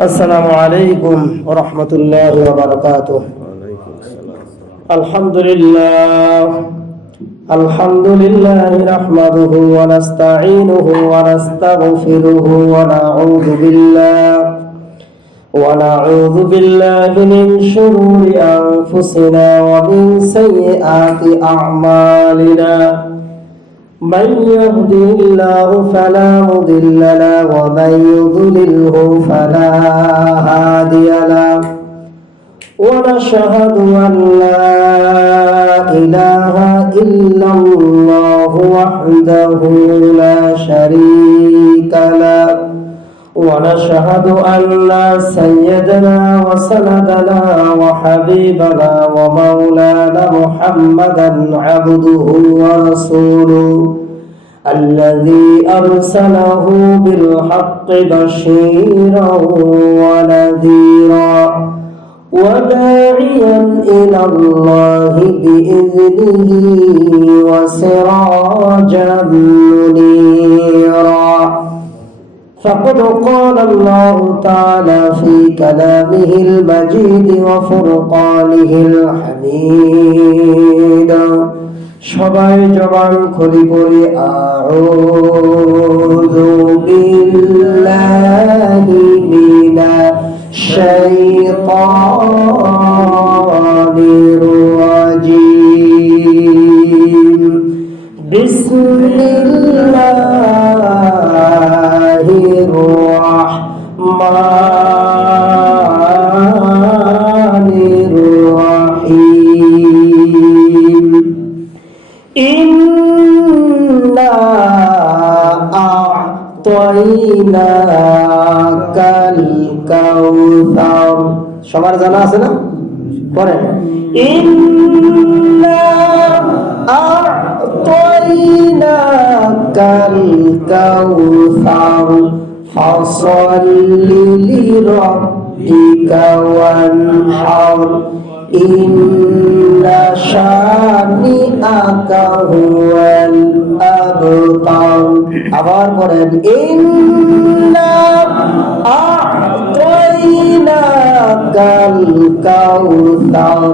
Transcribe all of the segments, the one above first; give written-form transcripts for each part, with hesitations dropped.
السلام عليكم ورحمة الله وبركاته. الحمد لله نحمده ونستعينه ونستغفره ونعوذ بالله من شرور أنفسنا ومن سيئات أعمالنا. من يهده الله فلا مضل له ومن يضلله فلا هادي له. ونشهد أن لا إله إلا الله وحده لا شريك له. ونشهد أن سيدنا وسندنا وحبيبنا ومولانا محمدا عبده ورسوله الذي أرسله بالحق بشيرا ونذيرا وداعيا إلى الله بإذنه وسراجا منيرا. فقد قال الله تعالى في كلامه المجيد وفرقانه الحميد. সবাই জবান খুলি পড়ি আউযু বিল্লাহি মিনাশ শাইতানির রাজীম. বিসমিল্লাহির রাহমানির রাহিম. ইন্না আ'তাইনাকাল কাউসার. সবার জানা আছে না? পড়েন. ইন্না আ'তাইনাকাল কাউসার ফাসাল্লি লিরাব্বিকা ওয়ানহার. ইন্না শানিআকা হুয়াল আবতার. আবার পড়েন. ইন্না আ'তাইনাকাল কাউসার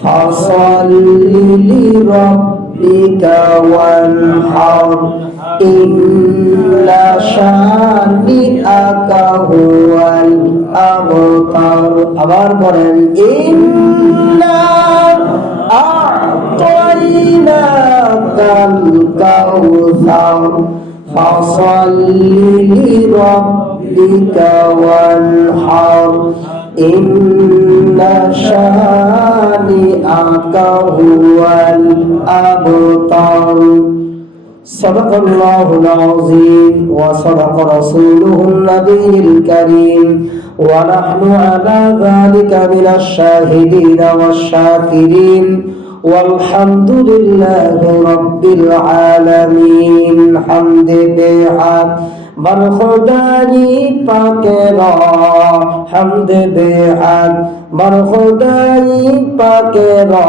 ফাসাল্লি লিরাব্বিকা ওয়ানহার. ইন্না শানিআকা হুয়াল আবতার. আবার পড়েন. ইন্না আ'তাইনাকাল কাউসার ফাসাল্লি লিরাব্বিকা ওয়ানহার. ইন্না শানিআকা হুয়াল আবতার. صدق الله العظيم وصدق رسوله النبي الكريم ونحن على ذلك من الشاهدين والشاكرين والحمد لله رب العالمين. حمد بحق بر خدای پاک را. حمد بحق بر خدای پاک را.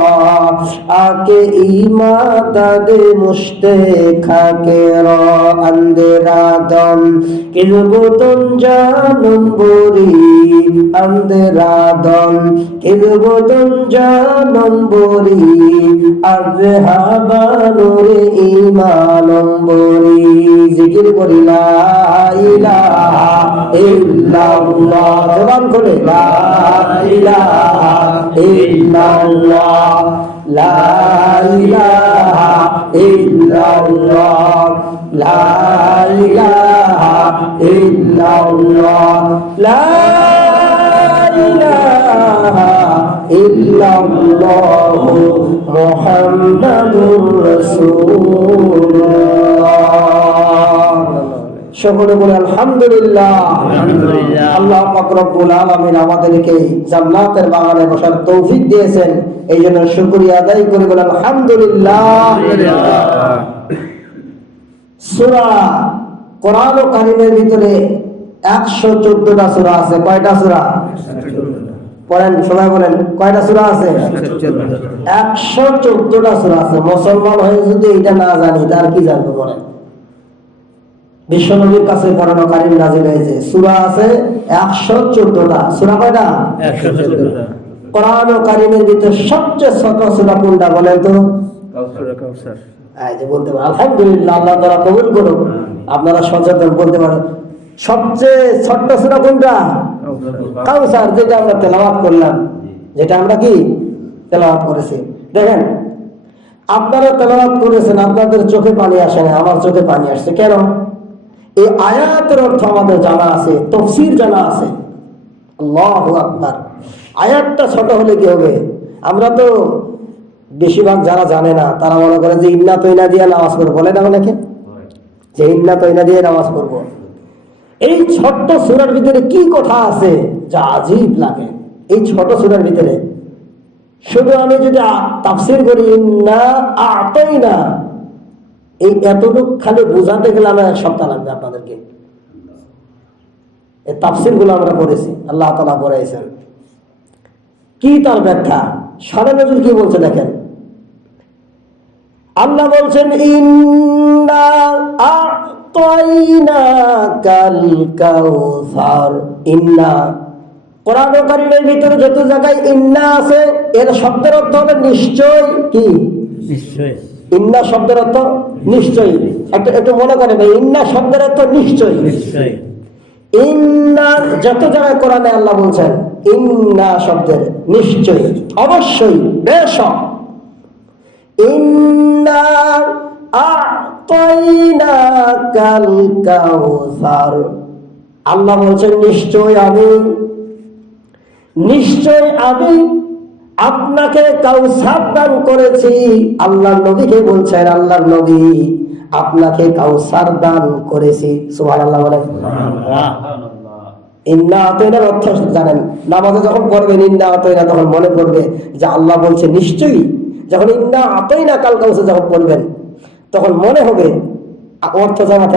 آکے ایماد مشتے خاکے را. اندرادم کذبتن جانم بوری. اندرادم کذبتن جانم بوری. আযহাবানুর ঈমানম বরি. জিকির করি লা ইলাহা ইল্লাল্লাহ. জবান খুলে লা ইলাহা ইল্লাল্লাহ. লা ইলাহা ইল্লাল্লাহ. লা ইলাহা ইল্লাল্লাহ. লা ইলাহা ইল্লাল্লাহু মুহাম্মাদুর রাসূলুল্লাহ. সকলে বলে আলহামদুলিল্লাহ. আল্লাহ পাক রব্বুল আলামিন আমাদেরকে জান্নাতের বাগানে বসার তৌফিক দিয়েছেন, এই জন্য শুকরিয়া আদায় করে বলে আলহামদুলিল্লাহ। সূরা কোরআন কারীমের ভিতরে 114টা সূরা আছে। কয়টা সূরা? পড়েন সবাই, বলেন কয়টা সূরা আছে? 114টা সূরা আছে। মুসলমান হয়ে যদি এটা না জানি তার কি জানবো? বলেন বিশ্বনবীর কাছে পড়ানো কারিম নাজিল হয়েছে। সূরা আছে 114টা। সূরা কয়টা? 114টা। কোরআন ও কারিমের ভিতরে সবচেয়ে ছোট সূরা কোনটা বলেন তো? কাউসার। এই যে বলতে পারেন, আলহামদুলিল্লাহ, আল্লাহ তাআলা কবুল করুন। আপনারা সচেতন বলতে পারেন। সবচেয়ে ছোট সূরা কোনটা? কাউসার, যেটা আমরা তেলাওয়াত করলাম, যেটা আমরা কি তেলাওয়াত করেছি। দেখেন, আপনারা তেলাওয়াত করেছেন, আপনাদের চোখে পানি আসে না, আমার চোখে পানি আসছে। কেন? এই আয়াতের অর্থ আমাদের জানা আছে, তাফসীর জানা আছে। আল্লাহু আকবার। আয়াতটা ছোট হলে কি হবে? আমরা তো বেশিরভাগ যারা জানে না তারা মনে করে যে ইন্না তৈনা দিয়ে নামাজ পড়বো, বলে না অনেকে যে ইন্না তৈনা দিয়ে নামাজ পড়বো। এই ছোট্ট সূরার ভিতরে কি কথা আছে যা আজীব লাগে। এই ছোট সূরার ভিতরে শুধু আমি যদি তাফসীর করি ইন্না আতাইনা, এই এতটুকু খালি বোঝাতে গেলে আমার এক সপ্তাহ লাগবে আপনাদেরকে। এই তাফসীর গুলো আমরা পড়েছি, আল্লাহ তাআলা পড়াইছেন। কি তার ব্যাখ্যা? শানে নজরুল কি বলছে দেখেন। আল্লাহ বলছেন ইন্না আতাইনাকাল কাউসার। ইন্না, কোরআন কারীমের ভিতরে যত জায়গায় ইন্না আছে এর শব্দের অর্থ হলো নিশ্চয়। কি? নিশ্চয়। ইন্না শব্দের অর্থ নিশ্চয়। একটু মনে করে ভাই, ইন্না শব্দের অর্থ নিশ্চয়। নিশ্চয়। ইন্না যত জায়গায় কোরআনে আল্লাহ বলছেন ইন্না শব্দের নিশ্চয়, অবশ্যই, বেশক। ইন্না আতাইনাকাল কাউসার, আল্লাহ বলছেন নিশ্চয় আমি আপনাকে কাউসার দান করেছি। আল্লাহর নবীকে বলছেন, আল্লাহর নবী আপনাকে কাউসার দান করেছি। সুবহানাল্লাহ বলেন। ইন্না আতাইনার অর্থ জানেন? নামাজে যখন পড়বেন ইন্না আতাইনা, তখন মনে পড়বে যে আল্লাহ বলছে নিশ্চয়ই। যখন ইন্না আতাইনা কাল কাউসার যখন পড়বেন তখন মনে হবে, অর্থ জানা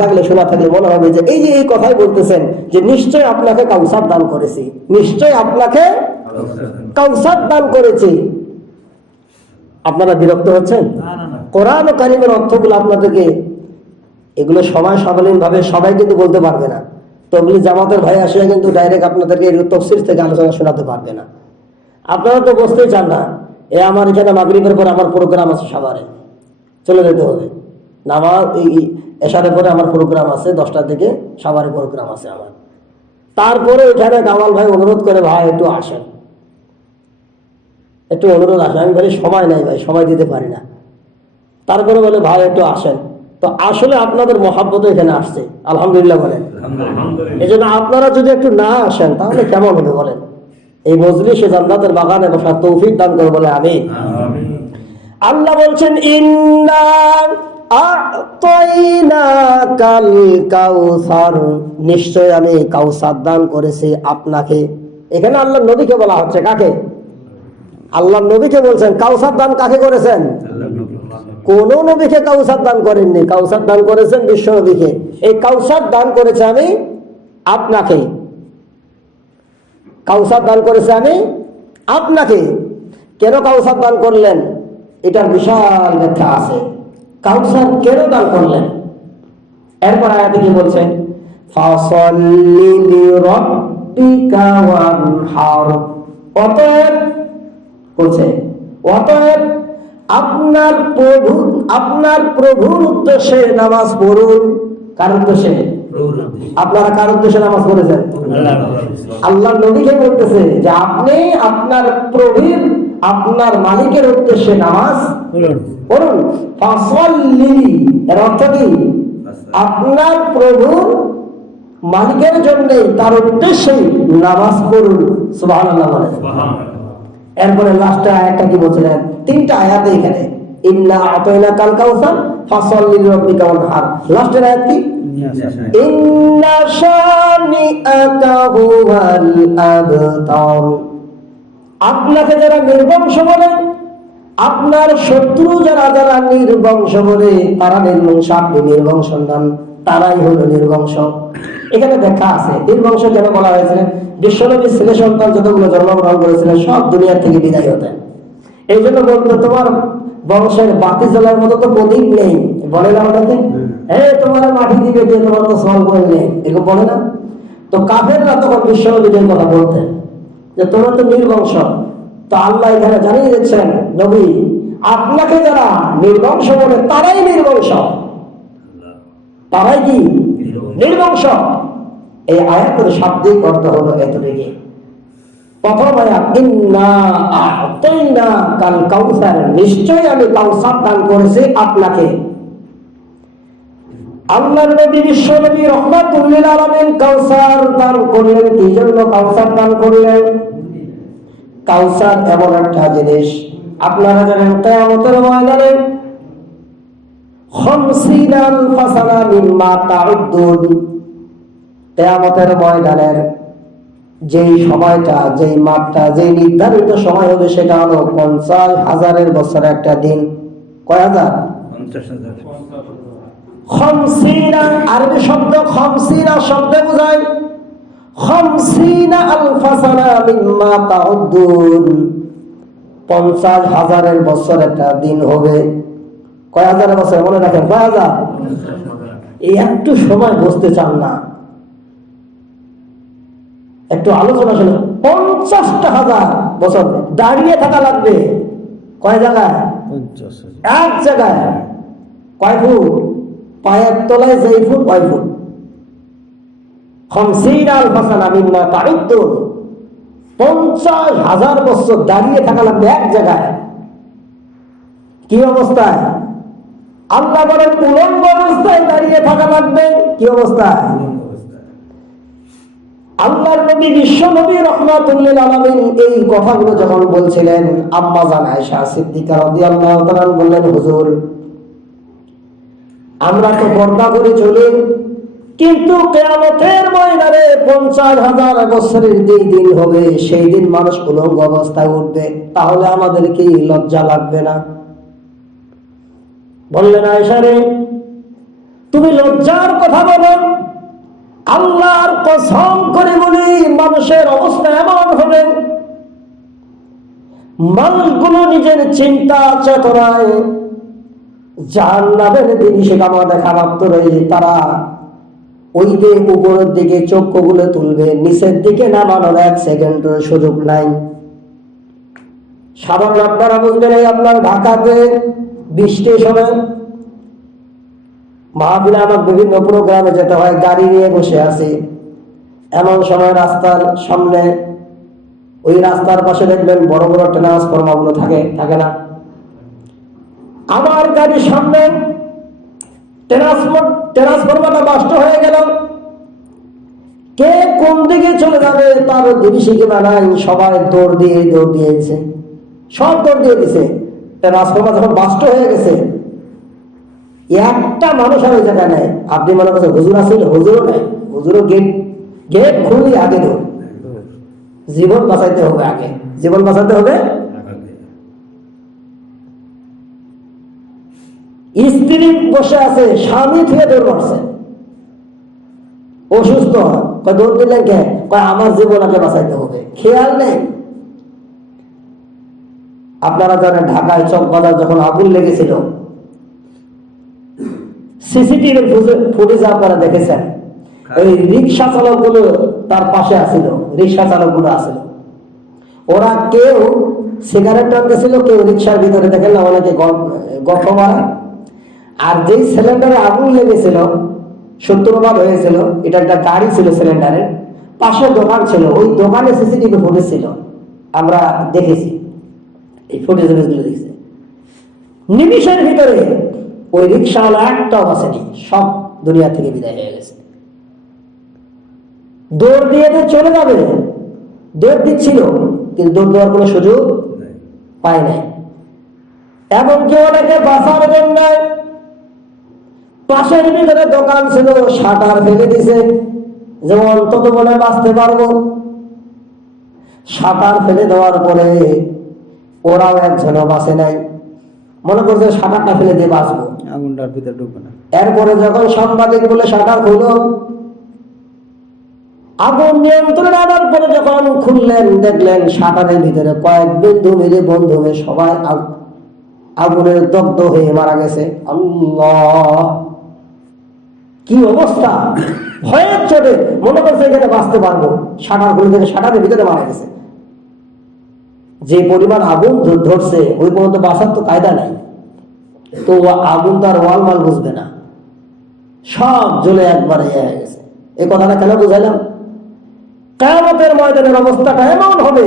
থাকলে শোনা থাকলে মনে হবে যে এই কথাই বলতেছেন যে নিশ্চয় আপনাকে কাউসার দান করেছি, নিশ্চয় আপনাকে কাউসার দান করেছি। আপনারা বিরক্ত হচ্ছেন? কোরআন ও কারীমের অর্থগুলো আপনাদেরকে, এগুলো সবাই সাবলীন ভাবে সবাই কিন্তু বলতে পারবে না। তবলি জামাতের ভাই আসলে কিন্তু ডাইরেক্ট আপনাদেরকে এই তাফসীর থেকে আলোচনা শোনাতে পারবে না। আপনারা তো বসতেই চান না। আমার এখানে মাগরিবের পর আমার প্রোগ্রাম আছে, সাভারে চলে যেতে হবে। নামাজ এশারের পরে আমার প্রোগ্রাম আছে, 10টার দিকে সাভারে প্রোগ্রাম আছে আমার। তারপরে এখানে কামাল ভাই অনুরোধ করে, ভাই একটু আসেন, একটু অনুরোধ আসেন। আমি বলি সময় নাই ভাই, সময় দিতে পারি না। তারপরে বলে ভাই একটু আসেন। তো আসলে আপনাদের মহাব্বত এখানে আসছে, আলহামদুলিল্লাহ বলেন। এই জন্য আপনারা যদি একটু না আসেন তাহলে কেমন হবে বলেন? এই মজলিসে জান্নাতের বাগানে বসার তৌফিক দান করে বলে আমিন। আল্লাহ বলছেন ইন্না আতাইনাকাল কাউসার, নিশ্চয় আমি কাউসার দান করেছি আপনাকে। এখানে আল্লাহর নবীকে বলা হচ্ছে। কাকে? আল্লাহর নবীকে বলছেন। কাউসার দান কাকে করেছেন? কোন নবীকে কাউসার দান করেননি, কাউসার দান করেছেন বিশ্ব নবীকে। এই কাউসার দান করেছে আমি আপনাকে, কাউসার দান করেছে আমি আপনাকে। কেন কাউসার দান করলেন? এটার বিশাল ব্যাখ্যা আছে। কাউসার কেন দান করলেন? এরপর আয়াতে কি বলছেন? ফাসাল্লি লিরাব্বিকা ওয়ানহার। অতএব বলছে, অতএব আপনার প্রভুর উদ্দেশ্যে নামাজ পড়ুন। কার উদ্দেশ্যে? আপনারা কার উদ্দেশ্যে নামাজ পড়েছেন? আল্লাহর নবীকে বলতেছে যে আপনি আপনার প্রভুর, আপনার মালিকের উদ্দেশ্যে নামাজ পড়ুন। ফাসাল্লি এর অর্থ কি? আপনার প্রভুর মালিকের জন্য, তার উদ্দেশ্যে নামাজ পড়ুন। সুবহানাল্লাহ বলেন। এরপরে লাস্টে আয়াতটা কি বলছিলেন? 3টা আয়াতে এখানে ইন্না আতাইনাকাল কাউসার ফাসাল্লি লিরাব্বিকা ওয়ানহার। লাস্টের আয়াত কি? ইন্না শানিআকা হুয়াল আবতার। আপনাকে যারা নির্বংশ বলে, আপনার শত্রু যারা নির্বংশ বলে, তারা নির্বংশ, আপনি নির্বংশ নন, তারাই হলো নির্বংশ। এখানে দেখা আছে নির্বংশ কেন বলা হয়েছে। বিশ্বনবীর ছেলে সন্তান যতগুলো জন্মগ্রহণ করেছিলেন সব দুনিয়ার থেকে বিদায় হতেন। এই জন্য বলতো তোমার বংশের বাতি জ্বলার মতো তো প্রদীপ নেই, বলে না ওটাকে। তোমার মাটি দিবে কে, তোমার তো সওয়াল করলে, এরকম বলে না? তো কাফেররা তখন বিশ্বনবীদের কথা বলতেন যে তোমরা তো নির্বংশ। তো আল্লাহ এখানে জানিয়ে দিচ্ছেন, নবী আপনাকে যারা নির্বংশ বলে তারাই নির্বংশ, তারাই কি নির্বংশ। এই আয়াতের শাব্দিক অর্থ হলো এতটুকু। প্রথম আয়াত, ইন্না আ'তাইনা কাল কাউসার, নিশ্চয়ই আমি কাউসার দান করেছি আপনাকে। আল্লাহর নবী বিশ্ব নবী রাহমাতুল লিল আলামিন কাউসার দান করলেন। কি জন্য কাউসার দান করলেন? কাউসার এমন একটা জিনিস, আপনারা জানেন কিয়ামতের ময়দানে 50,000 সানা মিম্মা তাউদ্দুন, কিয়ামতের ময়দানের যেই সময়টা, যেই মাপটা, যেই নির্ধারিত সময় হবে সেটা হলো 50,000 বছরের একটা দিন। কয় হাজার? 50,000। 50 আরবি শব্দ 50 শব্দে বোঝায় 50,000 সানা মিম্মা তাউদ্দুন, 50,000 বছর একটা দিন হবে। কয় হাজার বছর? মনে রাখেন, কয় হাজার? এই একটু সময় বসতে চান না, একটু আলোচনা শুনে। 50,000 বছর দাঁড়িয়ে থাকা লাগবে। কয় জায়গায়? 50,000। এক জায়গায়। কয় ফুট? পায়ের তলায় যেই ফুট কয় ফুট? 50,000 সানা মিম্মা তাউদ্দুন, 50,000 বছর দাঁড়িয়ে থাকা লাগবে এক জায়গায়। কি অবস্থায়? আল্লাহ বলেন উলঙ্গ অবস্থায় দাঁড়িয়ে থাকা লাগবে। কি অবস্থায়? আল্লাহর নবী বিশ্ব নবী রাহমাতুল লিল আলামিন এই কথাগুলো যখন বলছিলেন, আম্মা জান আয়েশা সিদ্দিকা রাদিয়াল্লাহু তাআলা বললেন, হুজুর আমরা তো পর্দা করে চলি, কিন্তু কিয়ামতের ময়দানে 50,000 বছরের যেই দিন হবে সেই দিন মানুষ উলঙ্গ অবস্থায় উঠবে, তাহলে আমাদের কি লজ্জা লাগবে না? বললেন, আয়েশা রে তুমি লজ্জার কথা বলো, আল্লাহর কসম করে বলি মানুষের অবস্থা এমন হবে, মানুষগুলো নিজের চিন্তা চেতনায় জাহান্নামের দিন সেখানে দেখা মাত্র তারা ওই যে উপরের দিকে চক্ষুগুলো তুলবে, নিচের দিকে নামানোর 1 সেকেন্ডের সুযোগ নাই। সাধারণ আপনারা বুঝবেন, এই আপনার ঢাকাতে বৃষ্টির সময় মাহফিলে আমার বিভিন্ন প্রোগ্রামে যেতে হয়, গাড়ি নিয়ে বসে আছি, এমন সময় রাস্তার সামনে, ওই রাস্তার পাশে দেখবেন বড় বড় ট্রান্সফরমারগুলো থাকে, থাকে না? আমার গাড়ির সামনে ট্রান্সফরমারটা নষ্ট হয়ে গেল, কে কোন দিকে চলে যাবে তার দিবিশিকে বানাই, সবাই দৌড় দিয়েছে, সব দৌড় দিয়ে দিছে। ট্রান্সফরমার যখন নষ্ট হয়ে গেছে, একটা মানুষ আর ওই জায়গায় নেই। আপনি মনে করছেন হুজুর আসছিল, হুজুরও নেই, হুজুরও গেট খুললে আগে দৌড়। জীবন বাঁচাইতে হবে, আগে জীবন বাঁচাতে হবে। স্ত্রী বসে আছে, স্বামী থেকে দৌড় মারছে, অসুস্থ, দৌড় দিলেন কে? আমার জীবন আগে বাঁচাইতে হবে, খেয়াল নেই। আপনারা জানেন ঢাকায় চকবাজার যখন আগুন লেগেছিল, সিসিটিভির ফুটেজ আপনারা দেখেছেন, ওই রিক্সা চালক গুলো তার পাশে আসছিল, রিক্সা চালক গুলো আসছিল, ওরা কেউ সিগারেট টানতেছিল, কেউ রিক্সার ভিতরে দেখেন না অনেকে গল্প মারা। আর যেই সিলিন্ডারে আগুন লেগেছিল, সূত্রপাত হয়েছিল, এটা একটা গাড়ি ছিল, সিলিন্ডারের পাশে দোকান ছিল, ওই দোকানে সিসিটিভি ফুটেজ ছিল, আমরা দেখেছি, এই ফুটেজ গুলো দেখছি। নিমিষের ভিতরে ওই রিক্সাওয়ালা একটাও বাঁচেনি, সব দুনিয়া থেকে বিদায় হয়ে গেছে। দৌড় দিয়ে চলে যাবে, দৌড় দিচ্ছিল, কিন্তু দৌড় দেওয়ার কোনো সুযোগ পায় নাই। এমনকি অনেকে বাঁচার জন্য পাশের ভিতরে দোকান ছিল, শাটার ফেলে দিছে, যে অন্তত মনে বাঁচতে পারবো। শাটার ফেলে দেওয়ার পরে ওরাও একজনও বাঁচে নাই, মনে করছে শাটারটা ফেলে দিয়ে বাঁচবো, আগুনটার ভিতরে ঢুকবে না। এরপরে যখন সাংবাদিক বলে শাটার খুলল, আগুন নিয়ন্ত্রণে আনার পরে যখন খুললেন, দেখলেন শাটারের ভিতরে কয়েক বন্ধু মিলে সবাই আগুনের দগ্ধ হয়ে মারা গেছে। আল্লাহ, কি অবস্থা, ভয়ের চোটে মনে করছে এখানে বাঁচতে পারবো, শাটার খুলে থেকে শাটারের ভিতরে মারা গেছে। যে পরিমাণ আগুন ধরছে ওই পর্যন্ত বাঁচার তো কায়দা নাই, তো আগুন তো আর ওয়ালমাল বুঝবে না, সব জ্বলে একবারে হয়ে গেছে। এই কথাটা কেন বুঝাইলাম? কিয়ামতের ময়দানের অবস্থাটা এমন হবে,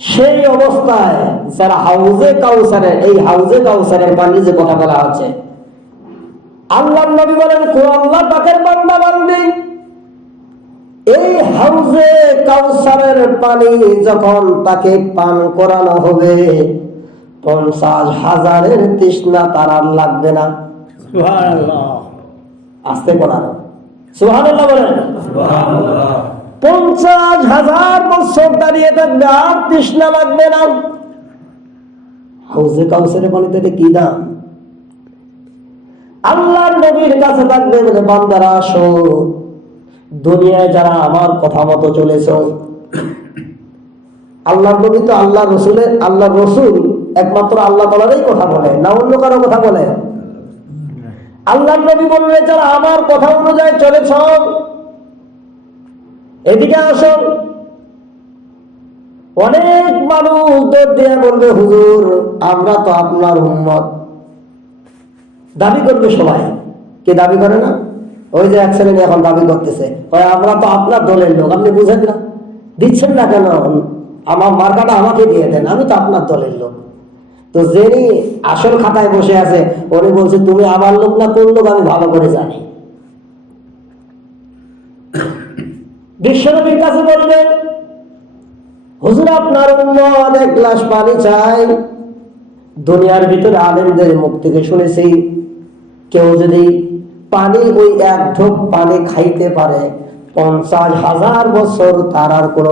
সেই অবস্থায় যারা হাউজে কাউসারের, এই হাউজে কাউসারের পানি যে কথা বলা আছে, আল্লাহ নবী বলেন কোন আল্লাহ পাকের বান্দা বান্দি এই হাউজে কাউসারের পানি যখন তাকে পান করানো হবে 50,000 তৃষ্ণা তার আর লাগবে না। সুবহানাল্লাহ। আস্তে করানো সুবহানাল্লাহ বলেন। 50,000 বছর দাঁড়িয়ে থাকবে, আর তৃষ্ণা লাগবে না। হাউজে কাউসারের পানিতে কি দাম? আল্লাহর নবীর কাছে থাকবে বলে, বান্দারা আসো, দুনিয়ায় যারা আমার কথা মতো চলেছ। আল্লাহর নবী তো আল্লাহ রসুলের, আল্লাহ রসুল একমাত্র আল্লাহ তাআলারই কথা বলে, না অন্য কারো কথা বলে? আল্লাহর নবী বললে যারা আমার কথা অনুযায়ী চলেছ এদিকে আসো। অনেক মানুষ দৌড় দিয়ে বলবে, হুজুর আমরা তো আপনার উম্মত। দাবি করবে সবাই, কে দাবি করে না? ওই যে এক ছেলে এখন দাবি করতেছে, আমরা তো আপনার দলের লোক। আপনি বুঝেন না, দিচ্ছেন না কেন? আমার মার্কাটা আমাকে দিয়ে দেন, আমি তো আপনার দলের লোক। তো যিনি আসল খাতায় বসে আছে উনি বলছে, তুমি আমার লোক না কোন লোক আমি ভালো করে জানি। বিশ্বনবীর কাছে বলবে, হুজুর আপনার উম্মত এক গ্লাস পানি চাই। দুনিয়ার ভিতরে আলেমদের মুখ থেকে শুনেছি, কেউ যদি পানি, ওই এক ঢোক পানি খাইতে পারে 50,000 বছর তার আর কোনো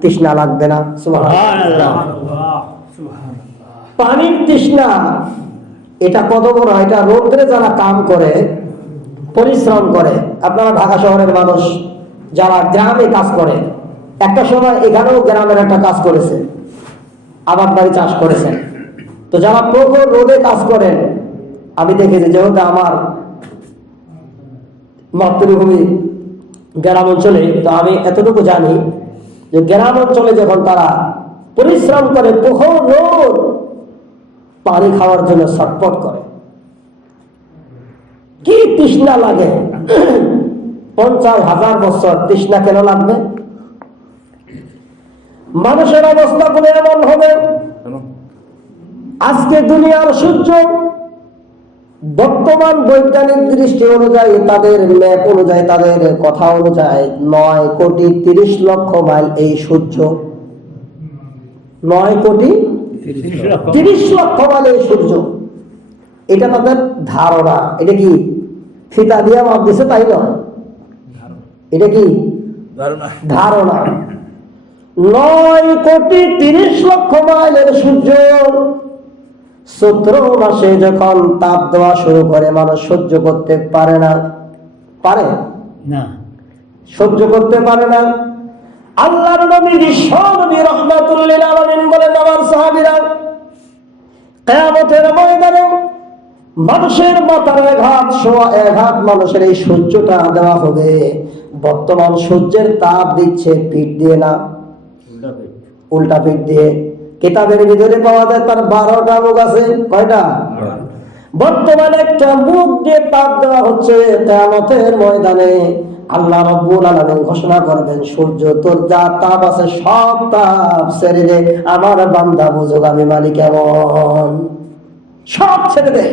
তৃষ্ণা লাগবে না। সুবহানাল্লাহ। পানির তৃষ্ণা এটা কত বড়! এটা রোদ্রে যারা কাম করে, পরিশ্রম করে, আপনারা ঢাকা শহরের মানুষ যারা গ্রামে কাজ করে, একটা সময় এখানেও গ্রামের একটা কাজ করেছে, আবাদ বাড়ি চাষ করেছেন। তো যারা প্রখর রোদে কাজ করেন, আমি দেখেছি, যেহেতু আমার মাতৃভূমি গ্রাম অঞ্চলে, তো আমি এতটুকু জানি যে গ্রাম অঞ্চলে যখন তারা পরিশ্রম করে, প্রখর রোদ, পানি খাওয়ার জন্য ছটফট করে, কি তৃষ্ণা লাগে! 50,000 বছর তৃষ্ণা কেন লাগবে? মানুষের অবস্থা গুলো এমন হবে। আজকে দুনিয়ার সূর্য বর্তমান বৈজ্ঞানিক দৃষ্টি অনুযায়ী, তাদের ম্যাপ অনুযায়ী, তাদের কথা অনুযায়ী 9,30,00,000 মাইল এই সূর্য। 9,30,00,000 মাইল এই সূর্য। এটা তাদের ধারণা। এটা কি ফিতা দিয়া মাপ দিছে তাই নয়, এটা কি ধারণা। 9,30,00,000 মাইলের সূর্য চৈত্র মাসে যখন তাপ দেওয়া শুরু করে, মানুষ সহ্য করতে পারে না, পারে না, সহ্য করতে পারে না। আল্লাহর নবী বিশ্বনবী রাহমাতুল লিল আলামিন বলেন, আমার সাহাবীরা, কিয়ামতের ময়দানে মানুষের মাথার আঘাত, সোয়া আঘাত মানুষের এই সূর্যটা দেওয়া হবে। বর্তমান সূর্যের তাপ দিচ্ছে পিঠ দিয়ে না, উল্টা পিঠ দিয়ে। কিতাবের ভিতরে পাওয়া যায় তার 12টা মুখ আছে। কয়টা? বর্তমানে একটা মুখ দিয়ে তাপ দেওয়া হচ্ছে। কিয়ামতের ময়দানে আল্লাহ রাব্বুল আলামিন ঘোষণা করবেন, সূর্য তোর যা তাপ আছে সব তাপ ছেড়ে দে, আমার বান্দা বুঝুক আমি মালিক কেমন। সব ছেড়ে দে।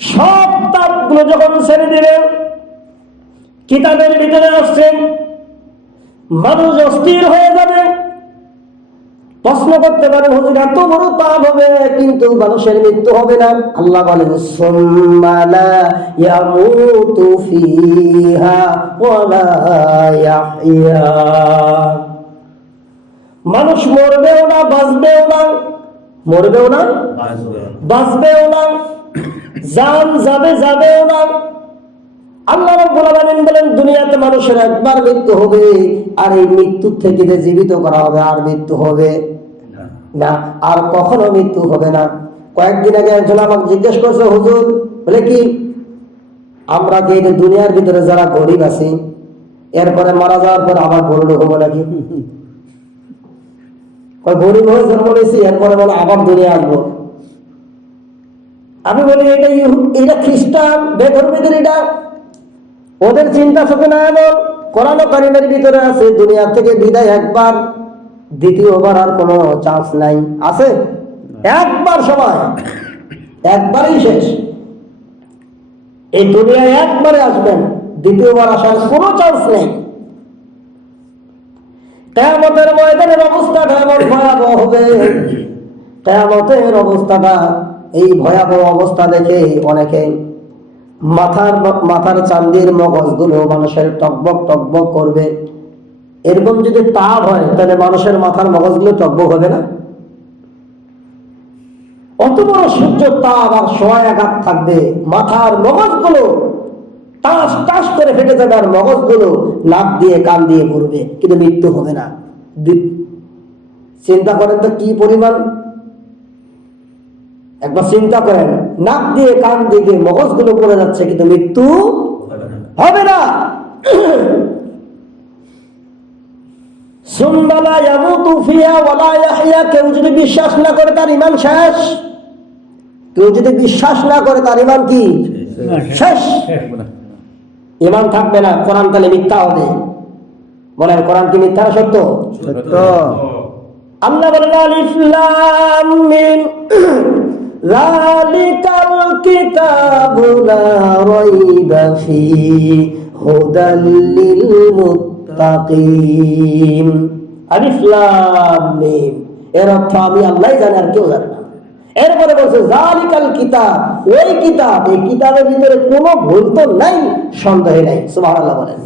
সব তাপগুলো যখন ছেড়ে দিলেন, কিতাবের ভিতরে আসছে মানুষ অস্থির হয়ে যাবে। প্রশ্ন করতে পারে, হুজুর এত বড় তাপ হবে কিন্তু মানুষের মৃত্যু হবে না? আল্লাহ বলেন, সুম্মা লা ইয়ামুতু ফিহা ওয়া লা ইয়াহইয়া। মানুষ মরবেও না, বাঁচবেও না। মরবেও না, বাঁচবেও না, জান যাবেও না। আল্লাহ রাব্বুল আলামিন বলেন, দুনিয়াতে মানুষের একবার মৃত্যু হবে, আর এই মৃত্যুর থেকে যে জীবিত করা হবে আর মৃত্যু হবে না, আর কখনো মৃত্যু হবে না। কয়েকদিন আগে একজন আমাকে জিজ্ঞেস করছে, হুজুর বলে কি আমরা কি এই যে দুনিয়ার ভিতরে যারা গরিব আছি এরপরে মারা যাওয়ার পর আবার বড় লোক হবো নাকি? গরিব হয়ে জন্ম নিয়েছি এরপরে বলে আবার দুনিয়া আসবো। আমি বলি এটা খ্রিস্টান বেধর্মীদের এটা ওদের চিন্তা থাকে না। এমন কোরআন কারীমের ভিতরে আছে দুনিয়া থেকে বিদায় একবার, দ্বিতীয়বার আর কোনো চান্স নাই। আছে একবার সময়, একবারই শেষ। এই দুনিয়ায় একবারে আসবেন, দ্বিতীয়বার আসার কোনো চান্স নেই। কিয়ামতের ময়দানের অবস্থাটা এমন ভয়াবহ হবে, কিয়ামতের অবস্থাটা এই ভয়াবহ অবস্থা দেখে অনেকে মাথার চান্দির মগজগুলো মানুষের টকবক টকবক করবে। এরকম যদি তাপ হয় তাহলে মানুষের মাথার মগজগুলো টকবক হবে না? অত বড় সূর্য তাপ আর সোয়া আঘাত থাকবে, মাথার মগজগুলো টাস টাস করে ফেটে যাবে আর মগজগুলো নাক দিয়ে কান দিয়ে পড়বে, কিন্তু মৃত্যু হবে না। চিন্তা করেন তো কি পরিমাণ, একবার চিন্তা করেন, নাক দিয়ে কান দিয়ে মগজগুলো পড়ে যাচ্ছে কিন্তু মৃত্যু হবে না। সুম্মা ইয়ামুতু ফিহা ওয়ালা ইয়াহইয়া, কেউ যদি বিশ্বাস না করে তার ঈমান শেষ। কেউ যদি বিশ্বাস না করে তার ঈমান কি শেষ? ঈমান থাকবে না। কোরআন তাহলে মিথ্যা হবে। বলেন কোরআন কি মিথ্যা না সত্য? সত্য। আল্লাহ বলেন আলিফ লাম মিম যালিকাল কিতাবু লা রাইবা ফীহি হুদাল লিল মুত্তাকিন। আলিফ লাম মিম এর অর্থ আমি আল্লাহই জানি, আর কেউ জানে না। এরপরে বলছে যালিকাল কিতাব, ওই কিতাব, এই কিতাবের ভিতরে কোনো ভুল তো নাই, সন্দেহ নাই। সুবহানাল্লাহ বলেন।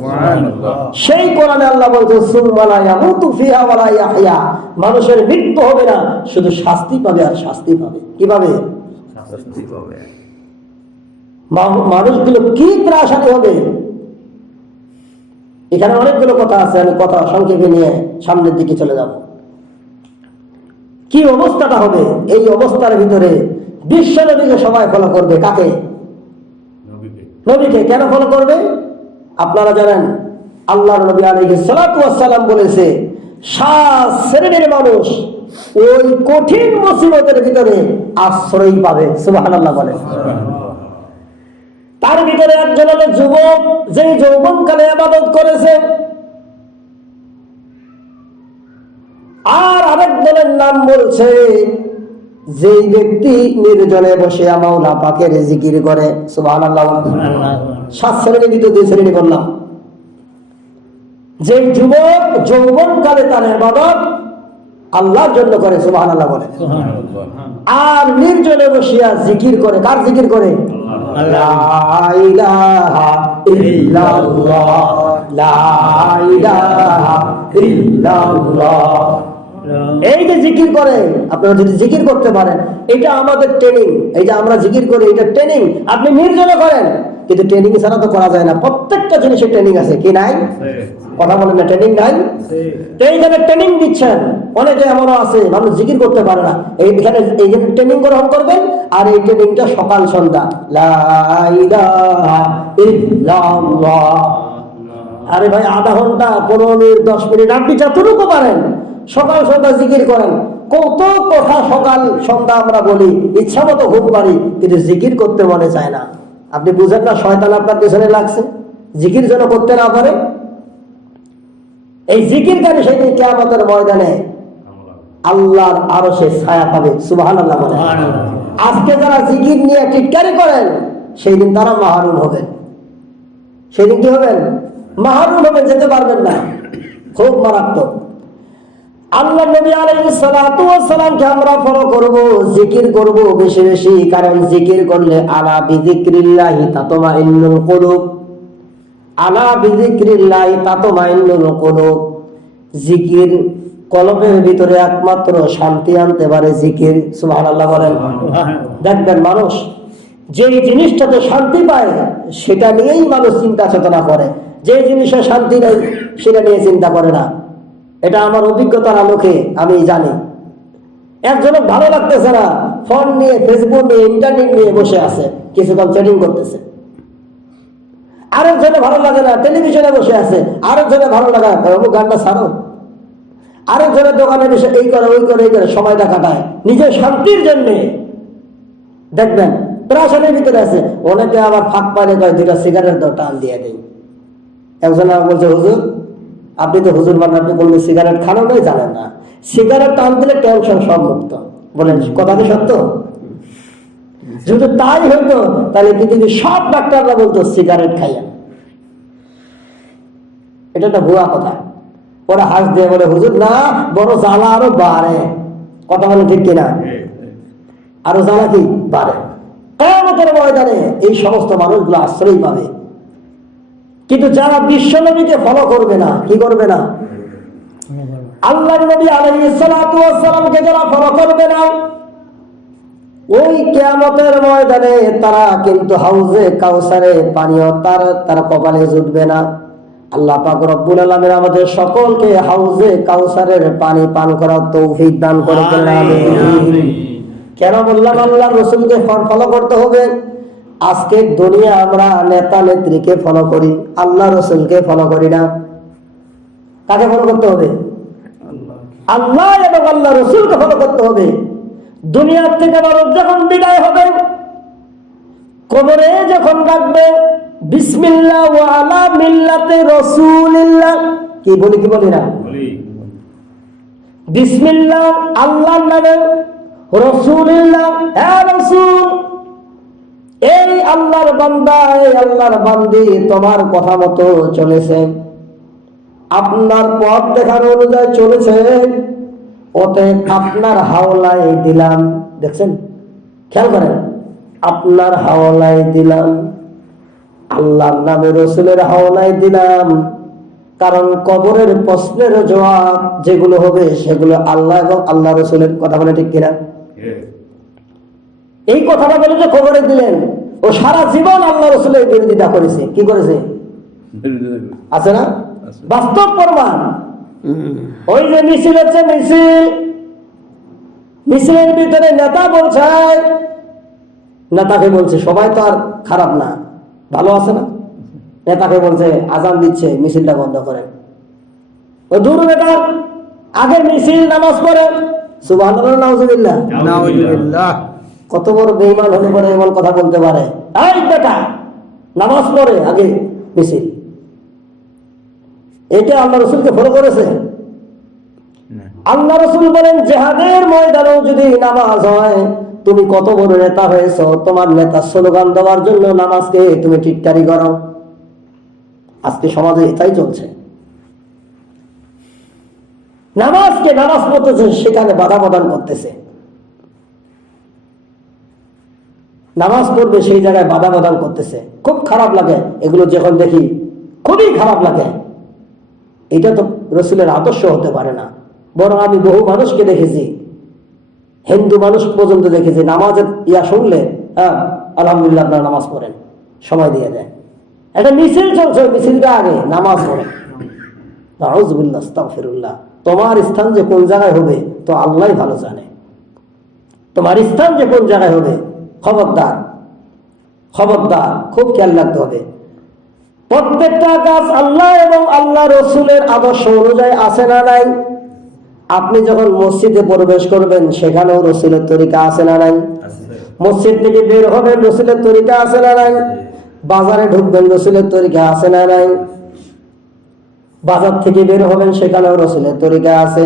সেই কোরআনে আল্লাহ বলছে সুম্মা লা ইয়ামুতু ফিহা ওয়া লা ইয়াহইয়া, মানুষের মৃত্যু হবে না, শুধু শাস্তি পাবে আর শাস্তি পাবে। কিভাবে? শাস্তি পাবে। মানুষগুলো কি ত্রাসানি হবে। এখানে অনেকগুলো কথা আছে, আমি কথা সংক্ষেপে নিয়ে সামনের দিকে চলে যাব। কি অবস্থাটা হবে? এই অবস্থার ভিতরে বিশ্ব নবীকে সবাই ফলো করবে। কাকে? নবীকে। কেন ফলো করবে? আপনারা জানেন আল্লাহর নবী আলাইহিস সালাতু ওয়াস সালাম বলেছে 7 শ্রেণীর মানুষ ওই কঠিন মুসিবতের ভিতরে আশ্রয় পাবে। সুবহানাল্লাহ বলেন। তার ভিতরে একজন হলো যুবক, যে যৌবনকালে ইবাদত করেছে। আর আরেক দলের নাম বলছে যেই ব্যক্তি নির্জনে বসে মাওলা পাকের জিকির করে। সুবহানাল্লাহ। 7 শ্রেণীর ভিতরে 2 শ্রেণী বললাম। যে যুবক যৌবনকালে তার ইবাদত আল্লাহর জন্য করে, সুবহানাল্লাহ বলে, আর নির্জনে বসিয়া জিকির করে। কার জিকির করে? লা ইলাহা ইল্লাল্লাহ, লা ইলাহা ইল্লাল্লাহ। এই যে জিকির করে, আপনারা যদি জিকির করতে পারেন, এটা আমাদের ট্রেনিং। এই যে আমরা জিকির করি, এটা ট্রেনিং। আপনি নির্জনে করেন, কিন্তু ট্রেনিং ছাড়া তো করা যায় না। প্রত্যেকটা জিনিসের ট্রেনিং আছে, কি নাই? কথা বলেন না, ট্রেনিং নাই? এইখানে ট্রেনিং দিচ্ছেন। অনেকে এমনও আছে মানুষ জিকির করতে পারে না, এইখানে ট্রেনিং গ্রহণ করবেন। আর এই ট্রেনিংটা সকাল সন্ধ্যা, লা ইলাহা ইল্লাল্লাহ। আরে ভাই, আধা ঘন্টা, 15 মিনিট, 10 মিনিট, আপনি যতটুকু পারেন সকাল সন্ধ্যা জিকির করেন। কত কথা সকাল সন্ধ্যা আমরা বলি, ইচ্ছা মতো ঘুম পারি, কিন্তু জিকির করতে মনে চায় না। আপনি বুঝেন না শয়তান আপনার পেছনে লাগছে জিকির যেন করতে না পারে। এই জিকির কারণে সেদিন কিয়ামতের ময়দানে আল্লাহর আরশে ছায়া পাবে। সুবহানাল্লাহ বলেন। আজকে যারা জিকির নিয়ে টিটকারি করেন, সেই দিন তারা মাহরুম হবেন। সেদিন কি হবেন? মাহরুম হবেন, যেতে পারবেন না। খুব মারাত্মক। আল্লাহ নবী আলাইহিস সালাতু ওয়াস সালামকে আমরা ফলো করব, জিকির করব বেশি বেশি। কারণ জিকির করলে আলা বিযিকরিল্লাহি তাতমাইন্নুল কুলুব, আলা বিযিকরিল্লাহি তাতমাইন্নুল কুলুব। জিকির কলবের ভিতরে একমাত্র শান্তি আনতে পারে জিকির। সুবহানাল্লাহ বলেন। দেখবেন মানুষ যেই জিনিসটাতে শান্তি পায় সেটা নিয়েই মানুষ চিন্তা চেতনা করে, যে জিনিসে শান্তি নেই সেটা নিয়ে চিন্তা করে না। এটা আমার অভিজ্ঞতার আলোকে আমি জানি। একজনের ভালো লাগতেছে না, ফোন নিয়ে, ফেসবুক নিয়ে, ইন্টারনেট নিয়ে বসে আছে। কিছুক্ষণ চ্যাটিং করতেছে। আরেকজনে ভালো লাগে না, টেলিভিশনে বসে আছে। আরেকজনে ভালো লাগে না, অমুক গানটা ছাড়ো। আরেকজনের দোকানে বসে এই করে ওই করে এই করে সময়টা কাটায় নিজের শান্তির জন্য। দেখবেন প্রাশনের ভিতরে আছে। অনেকে আবার ফাঁক পাইলে কয় 2টা সিগারেট দাও, টান দিয়ে দেয়। একজন আমার বলছে, হুজুর আপনি তো হুজুর মানে আপনি কোনো সিগারেট খানো নাই, জানেন না। সিগারেট টান দিলে টেনশন সব মুক্ত। বলেন কথা কি সত্য? যদি তাই হইতো তাহলে পৃথিবীর সব ডাক্তাররা বলতো সিগারেট খাইয়া। এটা একটা ভুয়া কথা। ওরা হাস দিয়ে বলে, হুজুর না, বড় জ্বালা আরো বাড়ে। কথা বলে ঠিক কিনা? আরো জ্বালা কি বাড়ে। কিয়ামতের ময়দানে এই সমস্ত মানুষগুলো আশ্রয় পাবে। কিন্তু যারা বিশ্বনবীকে ফলো করবে না, কি করবে না, আল্লাহর নবী আলাইহিস সালাতু ওয়াস সালামকে যারা ফলো করবে না, ওই কিয়ামতের ময়দানে তারা কিন্তু হাউজে কাউসারে পানীয় তারা কপালে জুটবে না। আল্লাহ পাক রব্বুল আলামিন আমাদের সকলকে হাউজে কাউসারের পানি পান করার তৌফিক দান করুন। আমিন। কেন বললাম আল্লাহ রাসূলকে ফলো করতে হবে? আজকে দুনিয়া আমরা নেতা নেত্রীকে ফলো করি, আল্লাহ রাসূলকে ফলো করি না। কাকে ফলো করতে হবে? আল্লাহ এবং আল্লাহ রাসূলকে ফলো করতে হবে। দুনিয়ার থেকে মানুষ যখন বিদায় হবে, কবরে যখন রাখবে, বিসমিল্লাহ ওয়া আলা মিল্লাতে রাসূলিল্লাহ, কি বলি কি বলি না? বিসমিল্লাহ আল্লাহর নামে, রাসূলিল্লাহ হে রাসূল, এই আল্লাহর বান্দা, এই আল্লাহর বান্দি তোমার কথা মতো চলেছে, আপনার পথ দেখানো অনুযায়ী চলেছে, ওতে আপনার হাওলায় দিলাম। দেখছেন, খেয়াল করেন, আপনার হাওলায় দিলাম, আল্লাহর নামে রাসূলের হাওলায় দিলাম। কারণ কবরের প্রশ্নের জবাব যেগুলো হবে সেগুলো আল্লাহ এবং আল্লাহ রাসূলের কথা বলে, ঠিক কিনা? এই কথাটা বলে যে কবরে দিলেন, ও সারা জীবন আল্লাহ রাসূলের বিরোধিতা করেছে। কি করেছে? আছে না বাস্তব প্রমাণ? ওই যে মিছিল হচ্ছে, মিছিলের ভিতরে নেতা বলছে, নেতাকে বলছে, সবাই তো আর খারাপ না, ভালো আছে না? নেতাকে বলছে আজান দিচ্ছে, মিছিলটা বন্ধ করেন। ও দূর বেটা, আগে মিছিল নামাজ পড়ে। সুবহানাল্লাহ, নাউজুবিল্লাহ। নাউজুবিল্লাহ। কত বড় বেঈমান হলে পরে এমন কথা বলতে পারে? এই বেটা, নামাজ পড়ে আগে মিছিল। এটা আল্লাহ রাসূলকে ফলো করেছে? আল্লাহ রাসূল বলেন, জিহাদের ময়দানেও যদি নামাজ হয়, তুমি কত বড় নেতা হয়েছো, তোমার নেতা স্লোগান দেওয়ার জন্য নামাজকে তুমি টিটকারি করো। আজকে সমাজে এটাই চলছে। নামাজকে নামাজ পড়তেছে, সেখানে বাধা প্রদান করতেছে। নামাজ পড়বে সেই জায়গায় বাধা প্রদান করতেছে। খুব খারাপ লাগে এগুলো যখন দেখি, খুবই খারাপ লাগে। এটা তো রাসূলের আদর্শ হতে পারে না। বরং আমি বহু মানুষকে দেখেছি, হিন্দু মানুষ পর্যন্ত দেখেছি, নামাজের শুনলে হ্যাঁ আলহামদুলিল্লাহ আপনারা নামাজ পড়েন, সময় দিয়ে দেয়। একটা মিছিল চলছে, মিছিলটা আগে নামাজ পড়ে। নাউযুবিল্লাহ, আস্তাগফিরুল্লাহ। তোমার স্থান যে কোন জায়গায় হবে তো আল্লাহ ভালো জানে। তোমার স্থান যে কোন জায়গায় হবে, খবরদার খবরদার, খুব খেয়াল রাখতে হবে। প্রত্যেকটা কাজ আল্লাহ এবং আল্লাহ রাসূলের আদর্শ অনুযায়ী আছে না নাই? আপনি যখন মসজিদে প্রবেশ করবেন, সেখানেও রাসূলের তরিকা আছে না নাই? মসজিদ থেকে বের হবেন, রাসূলের তরিকা আছে না নাই? বাজারে ঢুকবেন, রাসূলের তরিকা আছে না নাই? বাজার থেকে বের হবেন, সেখানেও রাসূলের তরিকা আছে।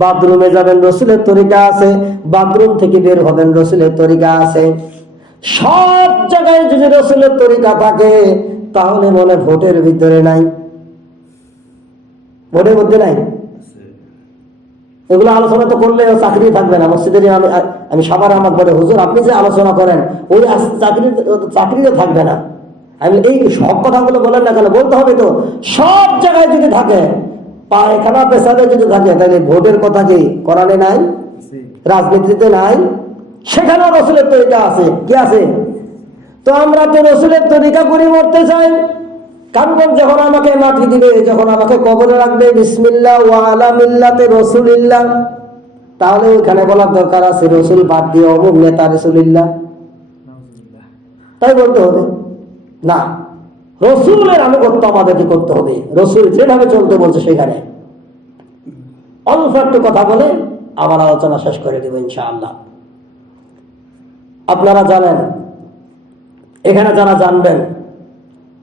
বাথরুমে যাবেন, রাসূলের তরিকা আছে। বাথরুম থেকে বের হবেন, রাসূলের তরিকা আছে। সব জায়গায় যদি রাসূলের তরিকা থাকে, তাহলে মনে ভোটের ভিতরে নাই, ভোটের মধ্যে নাই। এগুলো আলোচনা তো করলে চাকরি থাকবে না। মসজিদের আমি সবার আমাকে বলে, হুজুর আপনি যে আলোচনা করেন ওই চাকরিও থাকবে না। আমি এই সব কথাগুলো বলেন না কেন? বলতে হবে তো। সব জায়গায় যদি থাকে, পায়খানা পেশাবে যদি থাকে, তাহলে ভোটের কথা কি কোরআনে নাই? রাজনীতিতে নাই? সেখানেও রাসূলের তরিকা আছে। কি আছে? তো আমরা তো রাসূলের তরিকা করে মরতে চাই। কারণ যখন আমাকে মাটি দিবে, যখন আমাকে কবরে রাখবে, বিসমিল্লাহ ওয়া আলা মিল্লাতে রাসূলিল্লাহ, তাহলে ওখানে বলার দরকার আছে রাসূল বাদ দিয়ে অমুক নেতা রাসূলিল্লাহ। তাই বলতে হবে না, রসুলের আনুগত্য আমাদেরকে করতে হবে। রসুল যেভাবে চলতে বলছে সেখানে। অল্প একটু কথা বলে আমার আলোচনা শেষ করে দেব ইনশাআল্লাহ। আপনারা জানেন, এখানে যারা জানবেন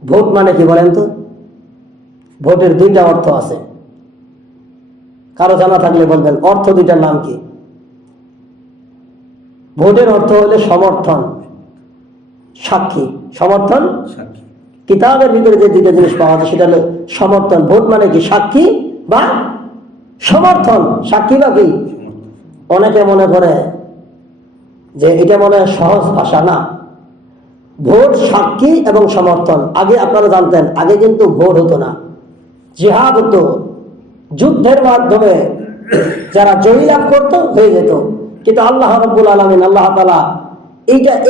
ভোট মানে কি বলেন তো? ভোটের দুইটা অর্থ আছে, কারো জানা থাকলে বলবেন অর্থ দুইটার নাম কি? ভোটের অর্থ হলে সমর্থন, সাক্ষী। সমর্থন, সাক্ষী। কিতাবের ভিতরে যে দুইটা জিনিস পাওয়া যায় সেটা হলো সমর্থন। ভোট মানে কি? সাক্ষী বা সমর্থন। সাক্ষী বা কি? অনেকে মনে করে যে এটা মনে হয় সহজ ভাষা। না, ভোট সাক্ষী এবং সমর্থন। আগে আপনারা জানতেন, আগে কিন্তু ভোট হতো না, জিহাদ হতো। যুদ্ধের মাধ্যমে যারা জয়ী লাভ করতো হয়ে যেত। কিন্তু আল্লাহ রাব্বুল আলামিন, আল্লাহ তাআলা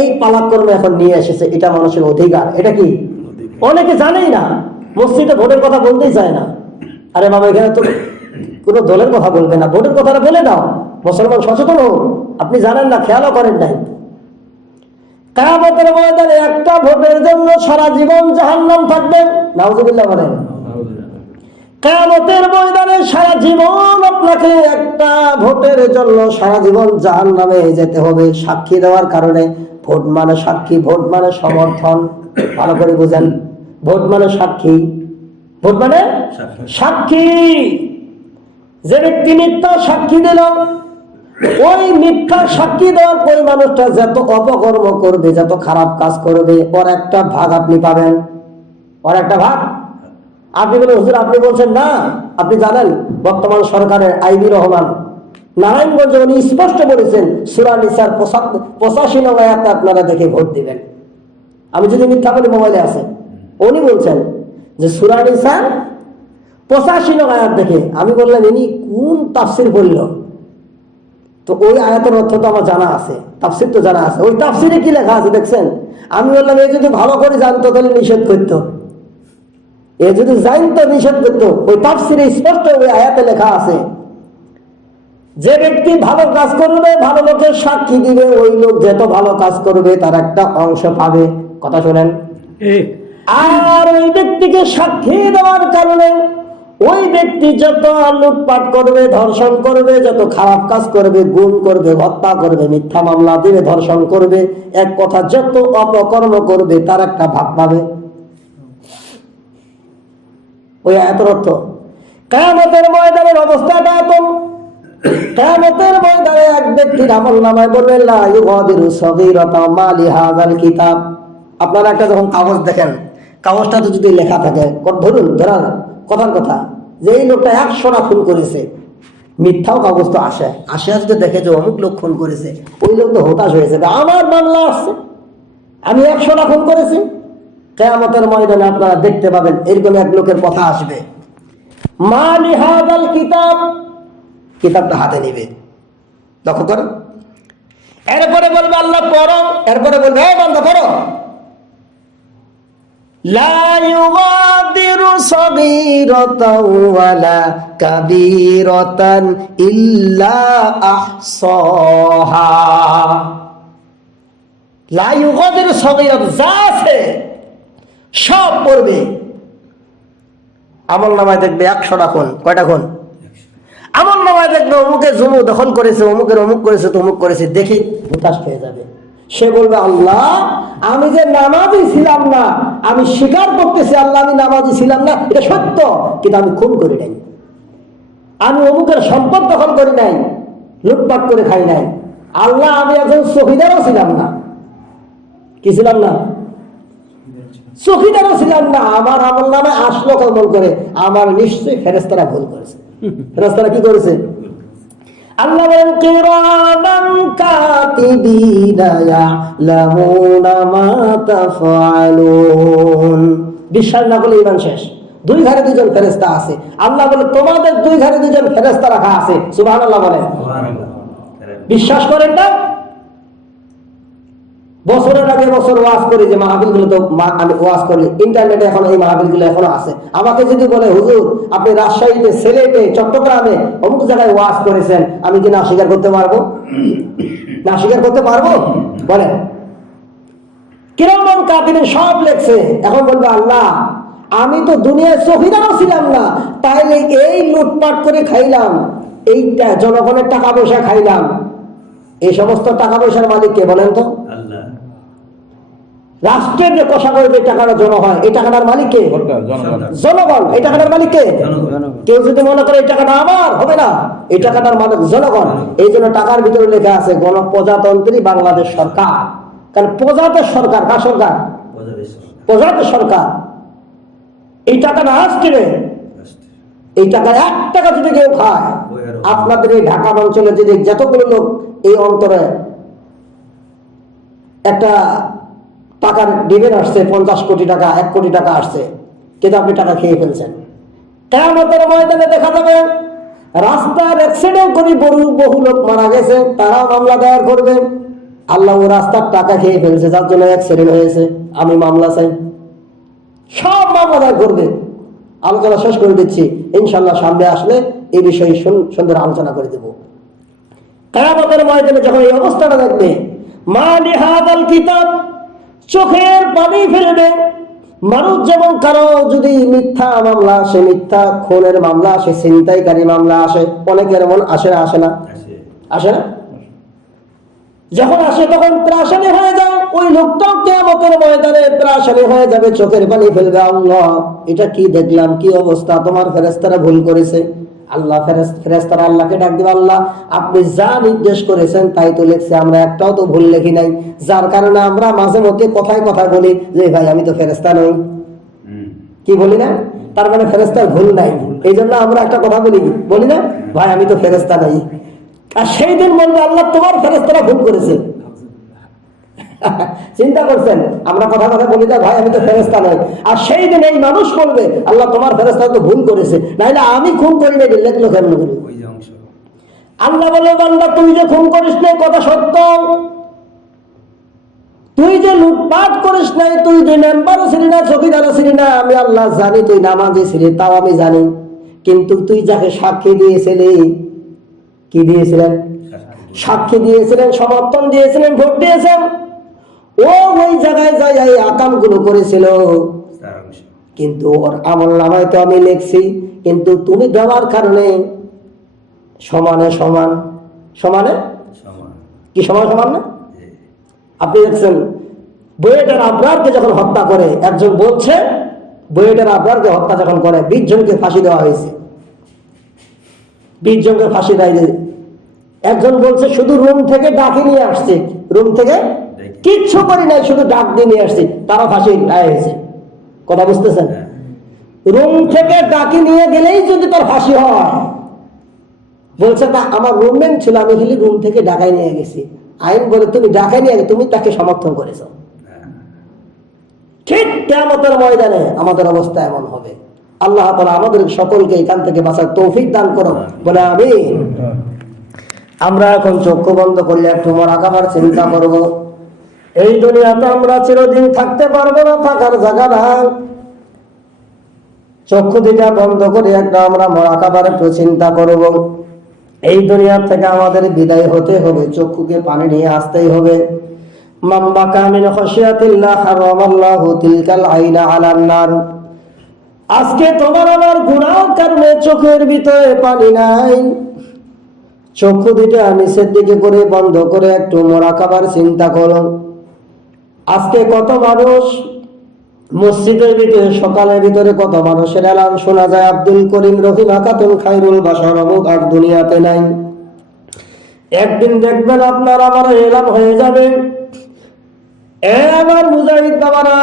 এই পালাক্রমে এখন নিয়ে এসেছে। এটা মানুষের অধিকার। এটা কি? অনেকে জানেই না, মসজিদে ভোটের কথা বলতেই চায় না। আরে বাবা, এখানে তো কোনো দলের কথা বলবে না, ভোটের কথাটা বলে দাও। মুসলমান সচেতন হোক। আপনি জানেন না, খেয়ালও করেন নাই। কিয়ামতের ময়দানে একটা ভোটের জন্য সারা জীবন জাহান্নাম থাকবে। নাউযুবিল্লাহ বলেন। কিয়ামতের ময়দানে সারা জীবন আপনাকে একটা ভোটের জন্য সারা জীবন জাহান্নামে যেতে হবে সাক্ষী দেওয়ার কারণে। ভোট মানে সাক্ষী, ভোট মানে সমর্থন। ভালো করে বুঝেন, ভোট মানে সাক্ষী, ভোট মানে সাক্ষী। যে ব্যক্তি মিথ্যা সাক্ষী দিল, ওই মিথ্যা সাক্ষী দেওয়ার ওই মানুষটা যত অপকর্ম করবে, যত খারাপ কাজ করবে, ওর একটা ভাগ আপনি পাবেন। ওর একটা ভাগ আপনি বলেন, হুজুর আপনি বলছেন না? আপনি জানেন বর্তমান সরকারের আইবি রহমান নারায়ণগঞ্জে উনি স্পষ্ট বলেছেন সূরা নিসার 85 নং আয়াতে আপনারা দেখে ভোট দিবেন। আমি যদি মিথ্যা বলি, মোবাইলে আছে। উনি বলছেন যে সূরা নিসার 85 নং আয়াত দেখে। আমি বললাম ইনি কোন তাফসির বলল? তো ওই আয়াতের অর্থ তো আমার জানা আছে, তাফসির তো জানা আছে। ওই তাফসিরে কি লেখা আছে দেখছেন? আমি বললাম এ যদি ভালো করে জানতো তাহলে নিষেধ করতো। এ যদি জানতো নিষেধ করতো। ওই তাফসিরে স্পষ্ট ওই আয়াতে লেখা আছে, যে ব্যক্তি ভালো কাজ করবে, ভালো লোকের সাক্ষী দিবে, ওই লোক যত ভালো কাজ করবে তার একটা অংশ পাবে। কথা শোনেন। আর ওই ব্যক্তিকে সাক্ষী দেওয়ার কারণে ওই ব্যক্তি যত লুটপাট করবে, ধর্ষণ করবে, যত খারাপ কাজ করবে, গুম করবে, হত্যা করবে, মিথ্যা মামলা দিবে, ধর্ষণ করবে, এক কথা যত অপকর্ম করবে তার একটা ভাগ পাবে। ওই আয়াতের অর্থ। কিয়ামতের ময়দানের অবস্থাটা এমন, কিয়ামতের ময়দানে এক ব্যক্তির আমলনামায় বলবে লা ইউগাদিরু সগীরাতাম মা লিহাযাল কিতাব। আপনারা একটা যখন কাগজ দেখেন, কাগজটাতে যদি লেখা থাকে, ধরুন কথার কথা যে এই লোকটা 100টা খুন করেছে, মিথ্যাও কাগজ তো আসে যদি দেখে যে অমুক লোক খুন করেছে, ওই লোক তো হতাশ হয়ে যাবে, আমার মামলা আসছে, আমি 100টা খুন করেছি। কিয়ামতের ময়দানে আপনারা দেখতে পাবেন এরকম এক লোকের কথা আসবে, মা লিহাযাল কিতাব, কিতাবটা হাতে নেবে। লক্ষ্য করো। এরপরে বলবে আল্লাহ পড়ো, এরপরে বলবে এই বান্দা পড়ো, লা ইউগাদিরু সগীরাতান ওয়ালা কাবীরাতান ইল্লা আহসাহা। লা ইউগাদিরু সগীরাত, যা আছে সব পড়বে। আমল নামায় দেখবে 100টা খুন। কয়টা খুন? আমল নামায় দেখবে অমুকে জমি দখল করেছে, অমুকের অমুক করেছে, তমুক করেছে, দেখে হতাশ হয়ে যাবে। সে বলবে আল্লাহ আমি যে নামাজি ছিলাম না, আমি স্বীকার করতেছি আল্লাহ আমি নামাজি ছিলাম না, এটা সত্য, কিন্তু আমি খুন করি নাই, আমি অমুকের সম্পদ দখল করি নাই, লুটপাট করে খাই নাই। আল্লাহ আমি একজন চৌকিদারও ছিলাম না। কি ছিলাম না? চৌকিদারও ছিলাম না। আমার আমল নামায় আসলো কমল করে, আমার নিশ্চয়ই ফেরেশতারা ভুল করেছে। ফেরেশতারা কি করেছে? আল্লাহ বলেন কিরামান কাতিবিনা ইয়ালামুনা মা তাফআলুন। বিশ্বাস না করলে ঈমান শেষ। দুই ঘরে দুজন ফেরেশতা আছে। আল্লাহ বলে তোমাদের দুই ঘরে দুজন ফেরেশতা রাখা আছে। সুবহানাল্লাহ বলেন। বিশ্বাস করেন না? বছরের আগে বছর ওয়াজ করি যে মাহফিলগুলো তো আমি ওয়াজ করি, ইন্টারনেটে এখন এই মাহফিলগুলো এখনো আছে। আমাকে যদি বলে হুজুর আপনি রাজশাহীতে, সিলেটে, চট্টগ্রামে অমুক জায়গায় ওয়াজ করেছেন, আমি কি না স্বীকার করতে পারবো? না স্বীকার করতে পারবো? বলেন। কিরামান কাতিবিন সব লেখছে। এখন বলবে আল্লাহ আমি তো দুনিয়ায় চৌকিদারও ছিলাম না, তাইলে এই লুটপাট করে খাইলাম, এইটা জনগণের টাকা পয়সা খাইলাম, এই সমস্ত টাকা পয়সার মালিক কে বলেন তো? আল্লাহ। রাষ্ট্রের যে কোষাগারে যে টাকাটা জমা হয় এই টাকাটার মালিক কে? জনগণ। এই টাকাটার মালিক কে? কেউ যদি মনে করে এই টাকাটা আমার, হবে না, এই টাকাটার মালিক জনগণ। এই জন্য টাকার ভিতরে লেখা আছে গণপ্রজাতন্ত্রী বাংলাদেশ সরকার। কারণ প্রজাতের সরকার, কার সরকার? প্রজাতের সরকার। এই টাকাটা রাষ্ট্রের, এই টাকা 1 টাকা যদি কেউ খায়, আপনাদের এই ঢাকা অঞ্চলে যদি যতগুলো লোক এই অন্তরে একটা টাকার ডিভিডেন্ড আসছে 50 কোটি টাকা, 1 কোটি টাকা আসছে, কিন্তু আপনি টাকা খেয়ে ফেলছেন। কিয়ামতের ময়দানে দেখা যাবে রাস্তার অ্যাক্সিডেন্ট করে বহু লোক মারা গেছে, তারা মামলা দায়ের করবে, আল্লাহ ও রাস্তার টাকা খেয়ে ফেলছে যার জন্য অ্যাক্সিডেন্ট হয়েছে, আমি মামলা চাই। সব মামলা দায়ের করবে। আলোচনা শেষ করে দিচ্ছি, ইনশাআল্লাহ সামনে আসলে এই বিষয়ে সুন্দর আলোচনা করে দেব। কিয়ামতের ময়দানে যখন এই অবস্থাটা দেখবে, মা লিহাদাল কিতাব, চোখের পানি ফেলবে মানুষ। যেমন কারো যদি মিথ্যা মামলা আসে, মিথ্যা খুনের মামলা আসে, ছিনতাইকারী মামলা আসে, অনেকের মন আসে না? আসে না? আসে না? যখন আসে তখন ত্রাসানি হয়ে যায়। ওই লোকটাও কিয়ামতের ময়দানে ত্রাসানি হয়ে যাবে, চোখের পানি ফেলবে, আল্লাহ এটা কি দেখলাম, কি অবস্থা, তোমার ফেরেশতারা ভুল করেছে। আল্লাহ ফেরেশতারা আল্লাহকে ডাক দিবে, আল্লাহ আপনি যা নির্দেশ করেছেন তাই তো লিখছে, আমরা একটাও তো ভুল লিখি নাই। যার কারণে আমরা মাঝে মধ্যে কথায় কথায় বলি যে ভাই আমি তো ফেরেশতা নই, কি বলি না? তার মানে ফেরেশতার ভুল নাই, এই জন্য আমরা একটা কথা বলি না, ভাই আমি তো ফেরেশতা নাই। আর সেই দিন বলবে আল্লাহ তোমার ফেরেশতারা ভুল করেছে। চিন্তা করছেন, আমরা কথা কথা বলি না ভাই আমি তো ফেরেশতা নই, আর সেই দিন এই মানুষ বলবে আল্লাহ তোমার ফেরেশতা তো ভুল করেছে, নাইলে আমি খুন করি না, লিখলো কেমন করে? আল্লাহ বলে বান্দা তুই যে খুন করিস নাই কথা সত্য, তুই যে লুটপাট করিস নাই, তুই যে মেম্বারও ছিলি না, চৌকিদারও ছিলি না, আমি আল্লাহ জানি তুই নামাজি ছিলি, তাও আমি জানি। কিন্তু তুই যাকে সাক্ষী দিয়েছিলি, কি দিয়েছিলেন? সাক্ষী দিয়েছিলেন, সমর্থন দিয়েছিলেন, ভোট দিয়েছেন, ও ওই জায়গায় যাই এই আকামগুলো করেছিল, কিন্তু ওর আমল নামায় তো আমি লিখছি, কিন্তু তুমি দেওয়ার কারণে সমানে সমান, সমানে কি সমান সমান না? আপনি দেখছেন বুয়েটের আবরারকে যখন হত্যা করে, একজন বলছে বুয়েটের আবরারকে হত্যা যখন করে 20 জনকে ফাঁসি দেওয়া হয়েছে, 20 জনকে ফাঁসি দেয়। একজন বলছে শুধু রুম থেকে ডাকি নিয়ে আসছে, রুম থেকে কিচ্ছু করি নাই, শুধু ডাক দিয়ে নিয়ে আসছি, তারা ফাঁসি রায় হয়েছে। কথা বুঝতেছেন? রুম থেকে ডাকি নিয়ে গেলেই যদি তার ফাঁসি হয়, বলছে না আমার রুমমেট ছিল, আমি খালি রুম থেকে ডাকাই নিয়ে গেছি। আইন বলে তুমি ডাকাই নিয়ে তুমি তাকে সমর্থন করেছ। ঠিক কিয়ামতের ময়দানে আমাদের অবস্থা এমন হবে। আল্লাহ তাআলা আমাদের সকলকে এখান থেকে বাঁচার তৌফিক দান করো, বলে আমিন। আমরা এখন চক্ষু বন্ধ করলে একটু মুরাকাবার চিন্তা করব। এই দুনিয়াতে আমরা চিরদিন থাকতে পারবো না, থাকার জায়গা না। চক্ষু দুটা বন্ধ করে একটা আমরা মুরাকাবার একটু চিন্তা করব। এই দুনিয়া থেকে আমাদের বিদায় হতে হবে, চক্ষুকে পানি নিয়ে আসতেই হবে। মান বাকা মিন খাশিয়াতিল্লাহ হারামাল্লাহু তিলকাল আইনা আলান নার। আজকে তোমার আমার গুনাহের কারণে চোখের ভিতরে পানি নাই, চক্ষু দুটো নিচের দিকে করে বন্ধ করে একটু মুরাকাবার চিন্তা করো। আজকে কত মানুষ মসজিদের ভিতরে, সকালের ভিতরে কত মানুষের এলান শোনা যায়, আব্দুল করিম রহিমা খাতুন খায়রুল বাশার অমুক আর দুনিয়াতে নাই। একদিন দেখবেন আপনার আমার এলান হয়ে যাবে। আমার মুজাহিদ বাবারা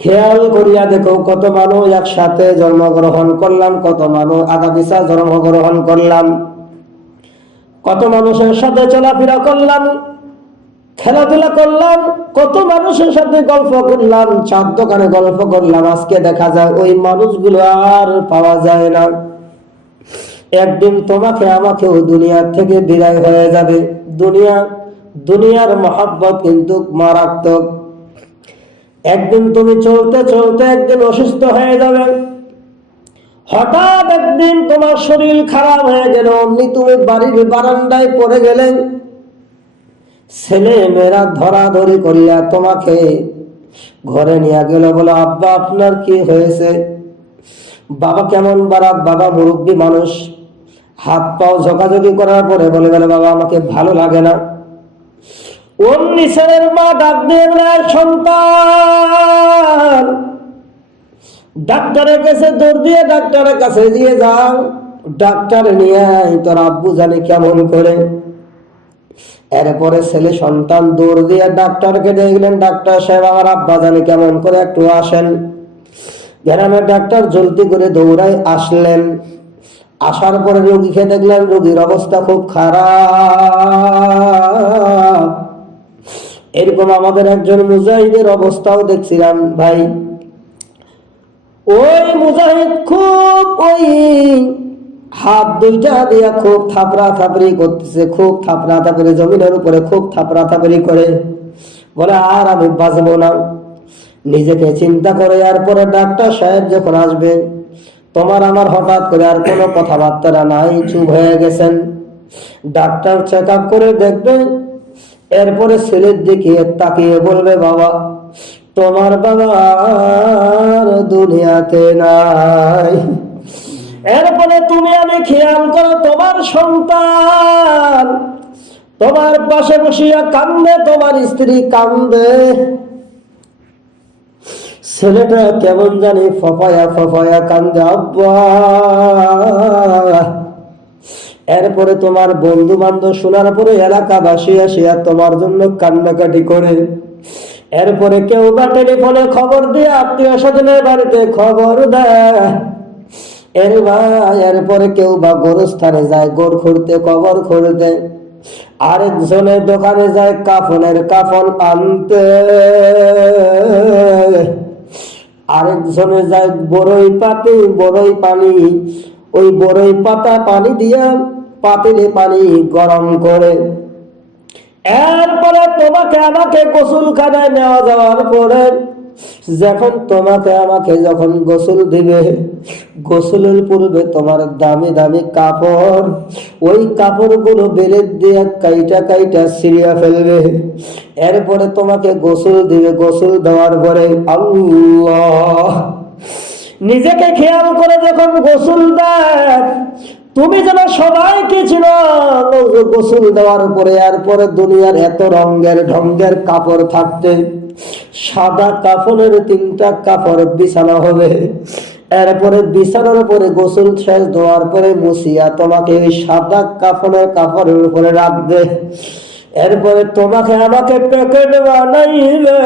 খেয়াল করিয়া দেখো, কত মানুষ একসাথে জন্মগ্রহণ করলাম, কত মানুষ আগামীসা জন্মগ্রহণ করলাম, কত মানুষের সাথে চলাফেরা করলাম, খেলাধুলা করলাম, কত মানুষের সাথে গল্প করলাম, চার দোকানে গল্প করলাম। আজকে দেখা যায় ওই মানুষগুলো আর পাওয়া যায় না। একদিন তোমাকে আমাকেও দুনিয়া থেকে বিদায় হয়ে যাবে। দুনিয়ার মহব্বত কিন্তু মারাত্মক। একদিন তুমি চলতে চলতে একদিন অসুস্থ হয়ে যাবে। হঠাৎ একদিন তোমার শরীর খারাপ হয়ে গেল, অমনি তুমি বাড়ির বারান্দায় পড়ে গেলে, ছেলে মেয়েরা ধরাধরি করিয়া তোমাকে ঘরে নিয়ে গেল, বলো আব্বা আপনার কি হয়েছে? বাবা কেমন বারাত, বাবা মুরব্বী মানুষ, হাত পাও ঝোঁকাঝোঁকি করার পরে বলে গেল বাবা আমাকে ভালো লাগে না। অমনি ছেলের মা ডাক দিয়ে বলে, সন্তান ডাক্তারের কাছে দৌড় দিয়ে ডাক্তারের কাছে দিয়ে যাও, ডাক্তার নিয়ে আয়, তোর আব্বু জানে কেমন করে। এরপরে ছেলে সন্তান দৌড় দিয়ে ডাক্তারকে দেখলেন, ডাক্তার সাহেব আমার আব্বা জানে কেমন করে, একটু আসেন। গ্রামের ডাক্তার জলদি করে দৌড়ায় আসলেন। আসার পরে রোগীকে দেখলেন রোগীর অবস্থা খুব খারাপ। এরকম আমাদের একজন মুজাহিদের অবস্থাও দেখছিলাম ভাই। ওই মুজাহিদ খুব ওই হাত দুইটা দিয়া খুব থাপড়া থাপড়ি করতেছে, খুব থাপড়া থাপড়ি, জমিনের উপরে খুব থাপড়া থাপড়ি করে, বলে আর আমি বাঁচবো না। নিজেকে চিন্তা করে এরপরে ডাক্তার সাহেব যখন আসবে, তোমার আমার হঠাৎ করে আর কোনো কথাবার্তা নাই, চুপ হয়ে গেছেন। ডাক্তার চেক আপ করে দেখবে, এরপরে ছেলের দিকে তাকিয়ে বলবে বাবা তোমার বাবা আর দুনিয়াতে নাই। এরপরে তুমি আমি খেয়াল করো, তোমার সন্তান তোমার পাশে বসিয়া কান্দে, তোমার স্ত্রী কান্দে, ছেলেটা কেমন জানি ফফায়া ফফায়া কান্দে আব্বা। এরপরে তোমার বন্ধু বান্ধব শোনার পরে এলাকাবাসী আসিয়া তোমার জন্য কান্নাকাটি করে। এরপরে কেউ বা টেলিফোনে খবর দিয়ে আত্মীয় স্বজনের বাড়িতে খবর দেয়। এরপরে কেউ বা গোরস্থানে যায় গোর খুঁড়তে, কবর খুঁড়তে। আরেকজনের দোকানে যায় কাফনের কাফন আনতে। আরেকজনে যায় বড়ই পাতি, বড়ই পানি, ওই বড়ই পাতা পানি দিয়া পাতিলে পানি গরম করে। এরপরে তোমাকে আমাকে গোসলখানায় নেওয়া যাওয়ার পরে যখন তোমাকে আমাকে যখন গোসল দিবে, গোসলের পূর্বে তোমার দামি দামি কাপড়, ওই কাপড়গুলো বেলেট দিয়ে কাইটা কাইটা ছিঁড়িয়া ফেলবে। এরপরে তোমাকে গোসল দিবে, গোসল দেওয়ার পরে আল্লাহ নিজেকে খেয়াল করে যখন গোসল দেয়, তুমি যেন সবাইকে ছিল গোসল দেওয়ার পরে। এরপরে দুনিয়ার এত রঙের ঢঙ্গের কাপড় থাকতে, সাদা কাপড়ের 3টা কাপড় বিছানো হবে। এরপরে বিছানোর উপরে গোসল শেষ দেওয়ার পরে মুছিয়া তোমাকে ওই সাদা কাপড়ের উপরে রাখবে। এরপরে তোমাকে আমাকে প্যাকেট বানাইবে।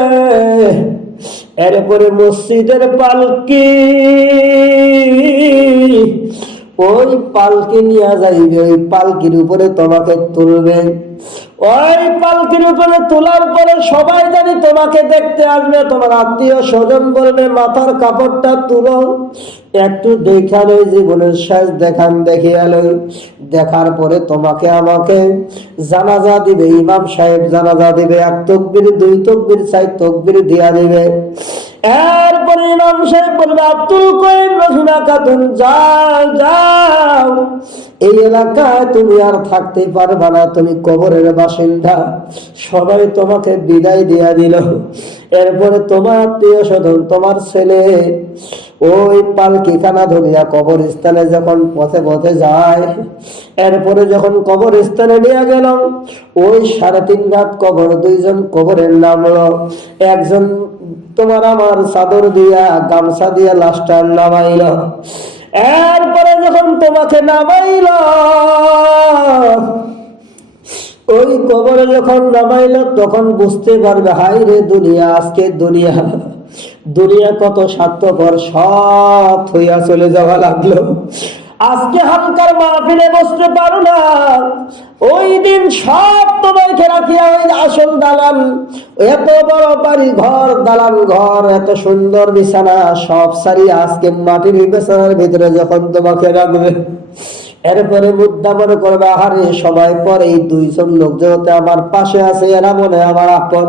এরপরে মসজিদের পালকি, ওই পালকি নিয়ে যাইবে, ওই পালকির উপরে তোমাকে তুলবে। ওই পালকির উপরে তোলার পরে সবাই জানি তোমাকে দেখতে আসবে। তোমার আত্মীয় স্বজন বলবে মাথার কাপড়টা তুলো, একটু দেখান, ওই জীবনের শেষ দেখান, দেখিয়ে আলোই। দেখার পরে তোমাকে আমাকে জানাজা দিবে, ইমাম সাহেব জানাজা দিবে। 1 তাকবীর 2 তাকবীর 4 তাকবীর দিয়া দিবে। এরপরে ইমাম সাহেব বলবে আব্দুল করিম রহিমা খাতুন যাও যাও, এই এলাকায় তুমি আর থাকতে পারবা না, তুমি কবরের বাসিন্দা। সবাই তোমাকে বিদায় দিয়া দিল। এরপরে তোমার আত্মীয় স্বজন, তোমার ছেলে ওই পালকিখানা ধরিয়া কবরস্থানে যখন পথে পথে যায়, এরপরে যখন কবরস্থানে নিয়ে গেল, ওই 3.5 রাত কবর, 2 জন কবরের নামলো। একজন তোমার আমার চাদর দিয়া গামছা দিয়া লাশটা নামাইল। এরপরে যখন তোমাকে নামাইল, ওই কবরে যখন নামাইল, তখন বুঝতে পারবে হাই রে দুনিয়া, আজকে দুনিয়া কত স্বার্থপর, সব হইয়া চলে যাওয়া লাগলো। আজকে হালকার মাহফিলে বসতে পারো না, ওই দিন সব তোমাকে রাখিয়া ওই আসল দালান, এত বড় বাড়ি ঘর, দালান ঘর, এত সুন্দর বিছানা সব সারি আজকে মাটির বিছানার ভিতরে যখন তোমাকে রাখবে। এরপরে মুদ্রা মনে করবে আহারে সবাই পরে এই 2 জন লোক যেহেতু আমার পাশে আছে, এরা মনে আমার আপন।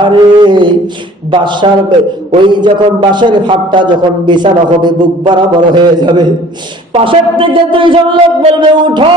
আরে বাসার ওই যখন বাসের ফাটটা যখন বিছানা হবে, বুক বরাবর হয়ে যাবে। পাশের থেকে 2 জন লোক বলবে উঠো,